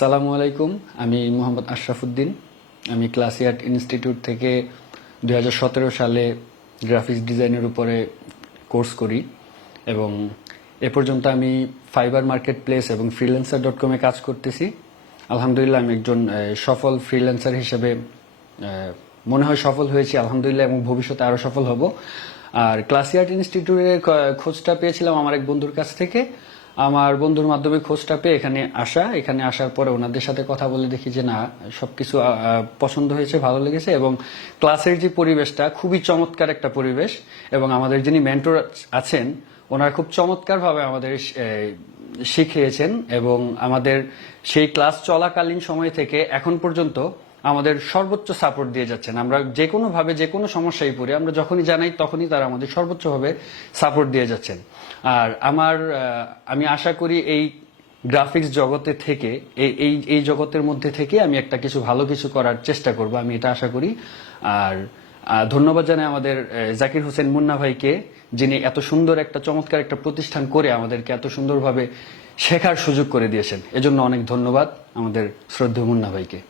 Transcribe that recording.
আসসালামু আলাইকুম। আমি মোহাম্মদ আশরাফুদ্দিন। আমি ক্লাসিয়ার্ট ইনস্টিটিউট থেকে 2017 সালে গ্রাফিক্স ডিজাইনের উপরে কোর্স করি এবং এ পর্যন্ত আমি ফাইবার মার্কেট প্লেস এবং freelancer.com এ কাজ করতেছি। আলহামদুলিল্লাহ আমি একজন সফল ফ্রিল্যান্সার হিসেবে মনে হয় সফল হয়েছি আলহামদুলিল্লাহ, এবং ভবিষ্যতে আরো সফল হব। আর ক্লাসিয়ার্ট ইনস্টিটিউটের খোঁজটা পেয়েছিলাম আমার এক বন্ধুর কাছ থেকে। আমার বন্ধুর মাধ্যমে খোঁজটা পেয়ে এখানে আসার পরে ওনাদের সাথে কথা বলে দেখি যে না, সবকিছু পছন্দ হয়েছে, ভালো লেগেছে এবং ক্লাসের যে পরিবেশটা খুবই চমৎকার একটা পরিবেশ, এবং আমাদের যিনি মেন্টর আছেন ওনারা খুব চমৎকারভাবে আমাদের শিখিয়েছেন এবং আমাদের সেই ক্লাস চলাকালীন সময় থেকে এখন পর্যন্ত আমাদের সর্বোচ্চ সাপোর্ট দিয়ে যাচ্ছেন। আমরা যে কোনো ভাবে যে কোনো সমস্যায় পড়ি, আমরা যখনই জানাই তখনই তারা আমাদের সর্বোচ্চভাবে সাপোর্ট দিয়ে যাচ্ছেন। আর আমি আশা করি এই গ্রাফিক্স জগতে থেকে এই জগতের মধ্যে থেকে আমি একটা কিছু ভালো কিছু করার চেষ্টা করব, আমি এটা আশা করি। আর ধন্যবাদ জানাই আমাদের জাকির হোসেন মুন্না ভাইকে, যিনি এত সুন্দর একটা চমৎকার একটা প্রতিষ্ঠান করে আমাদেরকে এত সুন্দরভাবে শেখার সুযোগ করে দিয়েছেন। এজন্য অনেক ধন্যবাদ আমাদের শ্রদ্ধেয় মুন্না ভাইকে।